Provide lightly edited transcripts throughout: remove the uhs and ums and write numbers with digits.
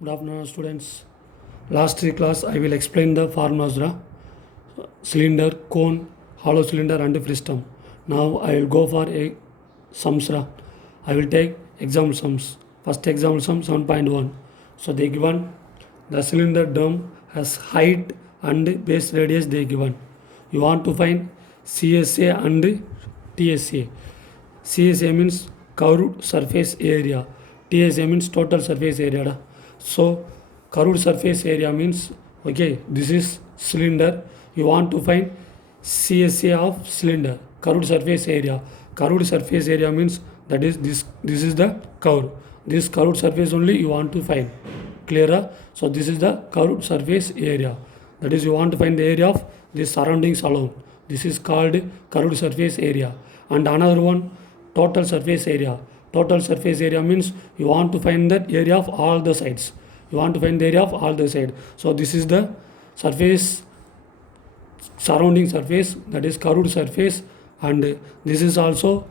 Good afternoon, students. Last three class I will explain the formulas: cylinder, cone, hollow cylinder, and free. Now I will go for a sums. I will take example sums. First example sum 7.1. So they given the cylinder dome has height and base radius they given. You want to find CSA and TSA. CSA means curved surface area. TSA means total surface area. So curved surface area means, okay, this is cylinder. You want to find CSA of cylinder, curved surface area. Curved surface area means that is this is the curve. This curved surface only you want to find. Clear? So this is the curved surface area. That is you want to find the area of this surroundings alone. This is called curved surface area. And another one, total surface area. Total surface area means you want to find the area of all the sides. You want to find the area of all the sides. So this is the surface, surrounding surface, that is curved surface, and this is also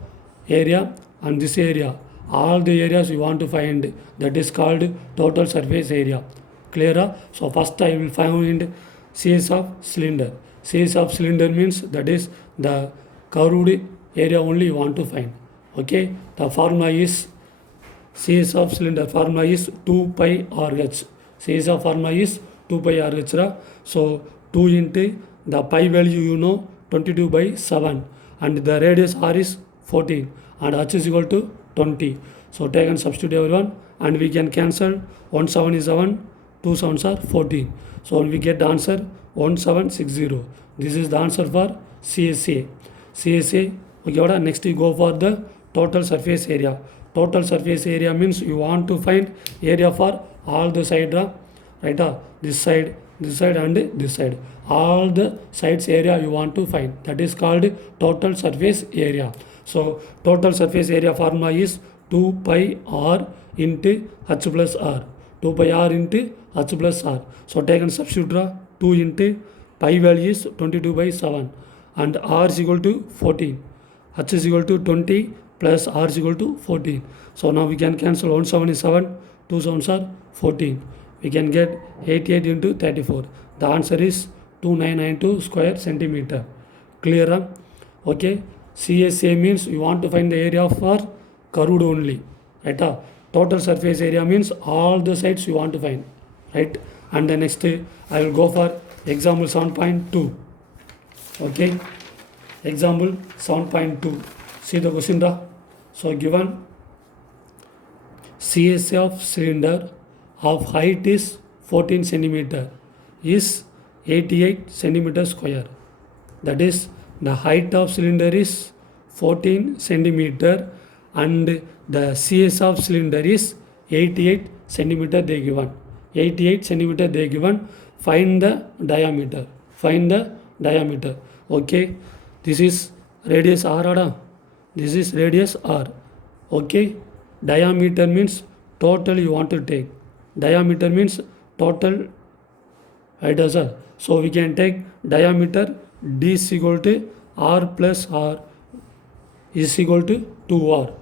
area, and this area, all the areas you want to find, that is called total surface area. Clear? So first I will find CS of cylinder. CS of cylinder means that is the curved area only you want to find. Okay, the formula is CS of cylinder formula is 2 pi RH. CS of formula is 2 pi RH. So 2 into the pi value you know 22/7, and the radius R is 14, and H is equal to 20. So take and substitute everyone, and we can cancel 1 7 is 7, 2 7s are 14. So we get the answer 1760. This is the answer for CSA. CSA. Okay, next we go for the total surface area. Total surface area means you want to find area for all the side, right? This side, and this side. All the sides area you want to find. That is called total surface area. So total surface area formula is 2 pi r into h plus r. 2 pi r into h plus r. So take and substitute 2 into pi value is 22/7, and r is equal to 14. H is equal to 20 plus r is equal to 14. So now we can cancel 1 7 is 7, 2 7s are 14. We can get 88 into 34. The answer is 2992 square centimeter. Clear? Okay. CSA means you want to find the area for curved only. Right? Total surface area means all the sides you want to find. Right? And the next I will go for example 7.2. Okay. Example 7.2. See the question. So given CSA of cylinder of height is 14 centimeter is 88 centimeter square. That is the height of cylinder is 14 centimeter, and the CS of cylinder is 88 centimeter they given. 88 centimeter they given. Find the diameter. Find the diameter. Okay. This is radius r. This is radius r. Okay. Diameter means total you want to take. Diameter means total. Right, sir? So we can take diameter d is equal to r plus r is equal to 2r.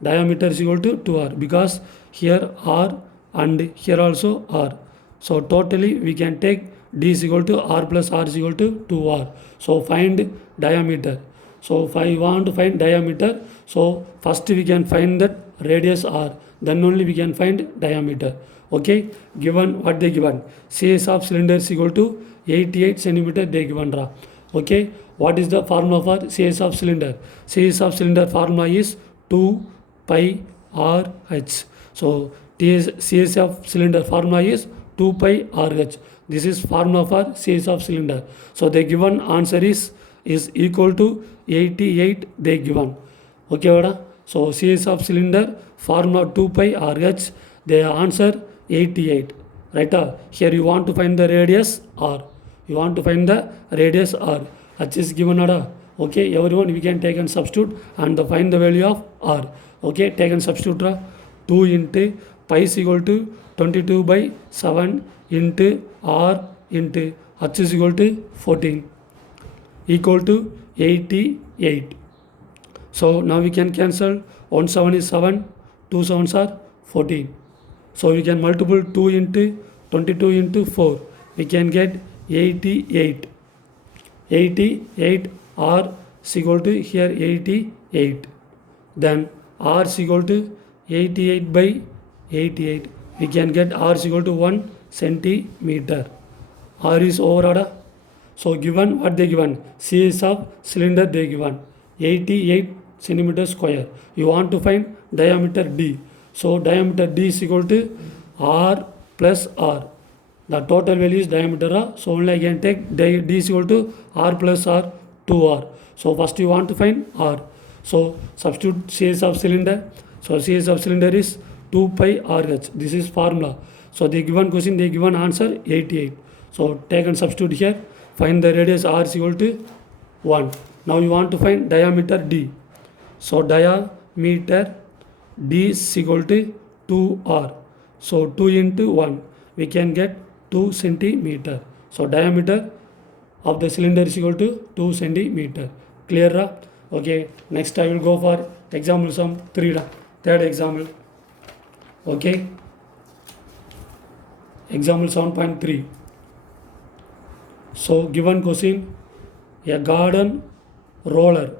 Diameter is equal to 2r because here r and here also r. So totally we can take d is equal to r plus r is equal to 2r. So find diameter. So if I want to find diameter, so first we can find that radius r, then only we can find diameter. Okay, given what they given, CS of cylinder is equal to 88 centimeter they given. Okay, what is the formula for CS of cylinder? CS of cylinder formula is 2 pi r h. So CS of cylinder formula is 2 pi r h. This is formula for CS of cylinder. So the given answer is equal to 88 they given. Okay, vada? So CS of cylinder formula 2 pi r h. The answer 88. Right? Here you want to find the radius r. You want to find the radius r. H is given. Okay, everyone we can take and substitute and find the value of r. Okay, take and substitute 2 into pi is equal to 22/7 into r into h is equal to 14 equal to 88. So now we can cancel 1 7 is 7, 2 7s are 14. So we can multiple 2 into 22 into 4. We can get 88. 88 R is equal to here 88. Then R is equal to 88 by 88. We can get R is equal to 1 centimeter. R is over order. So given what they given, CS of cylinder they given 88 centimeter square. You want to find diameter D. So diameter D is equal to R plus R. The total value is diameter R. So only I can take D is equal to R plus R 2R. So first you want to find R. So substitute CS of cylinder. So CS of cylinder is 2 pi RH. This is formula. So they given question, they given answer 88. So take and substitute here. Find the radius R is equal to 1. Now you want to find diameter D. So diameter D is equal to 2R. So 2 into 1. We can get 2 centimeter. So diameter of the cylinder is equal to 2 centimeter. Clear? Okay. Next I will go for example sum 3. Third example. Okay. Example 7.3. So given question, a garden roller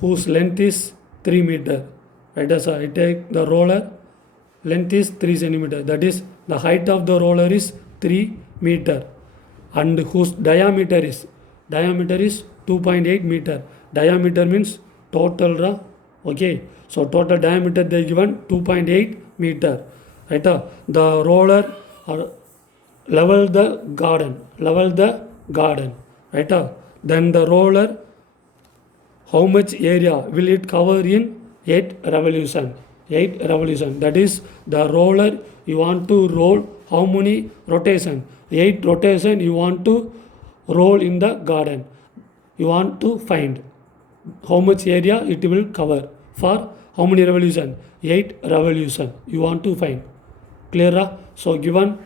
whose length is 3 meter. Right, so I take the roller length is 3 centimeter. That is the height of the roller is 3 meter and whose diameter is 2.8 meter. Diameter means total. Okay, so total diameter they given 2.8 meter. Right, the roller level the garden. Right, then the roller, how much area will it cover in 8 revolution? That is the roller you want to roll how many rotation? 8 rotation you want to roll in the garden. You want to find how much area it will cover for how many revolution? 8 revolution you want to find. Clear? So given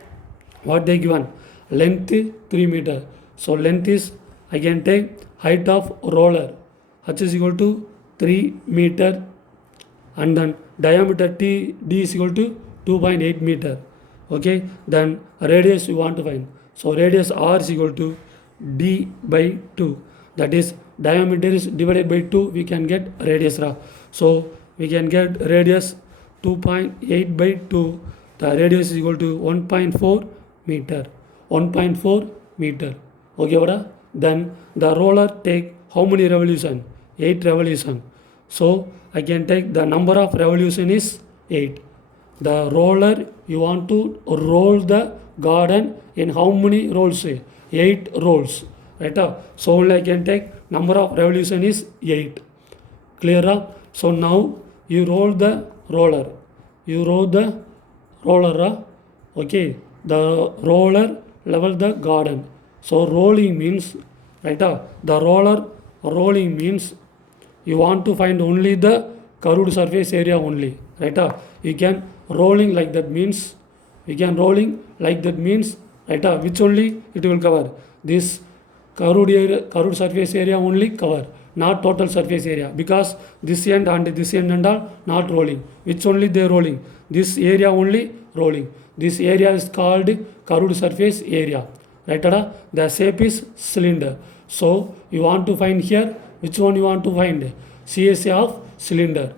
what they given, length 3 meter. So length is, I can take height of roller, h is equal to 3 meter, and then diameter D is equal to 2.8 meter. Okay, then radius you want to find. So radius R is equal to D by 2. That is diameter is divided by 2. We can get radius. So we can get radius 2.8 by 2. The radius is equal to 1.4 meter. 1.4 meter. Okay, what? Then the roller take how many revolution? 8 revolution. So I can take the number of revolution is 8. The roller you want to roll the garden in how many rolls? 8 rolls. Right? So only I can take number of revolution is 8. Clear? So now you roll the roller. Okay. The roller level the garden. So rolling means, right? The roller rolling means you want to find only the curved surface area only. Right? You can rolling like that means, right? Which only it will cover. This curved surface area only cover, not total surface area, because this end and all not rolling. Which only they rolling. This area only rolling. This area is called curved surface area. Right? The shape is cylinder. So you want to find here, which one you want to find? CSA of cylinder.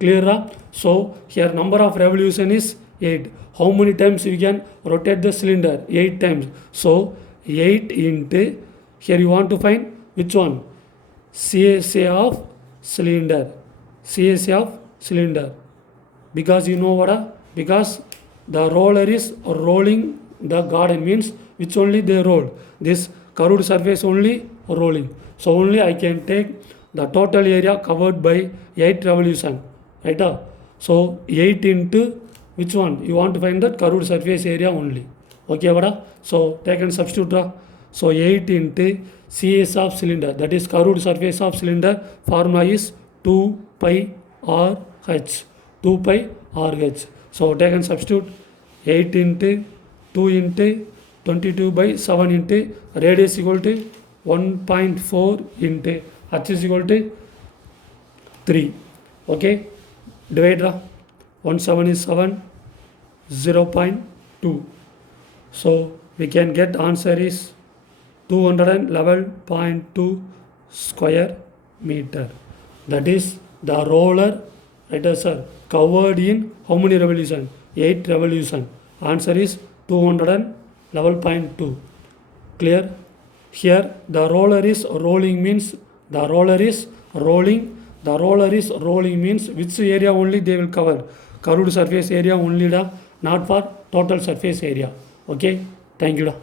Clear? So here number of revolution is 8. How many times we can rotate the cylinder? 8 times. So 8 into, here you want to find which one? CSA of cylinder. Because you know what? Because the roller is rolling the garden means which only they roll. This curved surface only rolling. So only I can take the total area covered by 8 revolution. Right? So 8 into which one? You want to find the curved surface area only. Okay, vada? So take and substitute. So 8 into CS of cylinder, that is curved surface of cylinder, formula is 2 pi RH. 2 pi RH. So take and substitute 8 into 2 into 22 by 7 into radius equal to 1.4 into h is equal to 3. Okay, divide. 1 7 is 7, 0.2. So we can get answer is 211.2 square meter. That is the roller, right sir, covered in how many revolution? 8 revolution. Answer is 211.2. Clear? Here the roller is rolling means the roller is rolling. The roller is rolling means which area only they will cover? Curved surface area only, not for total surface area. Okay, thank you.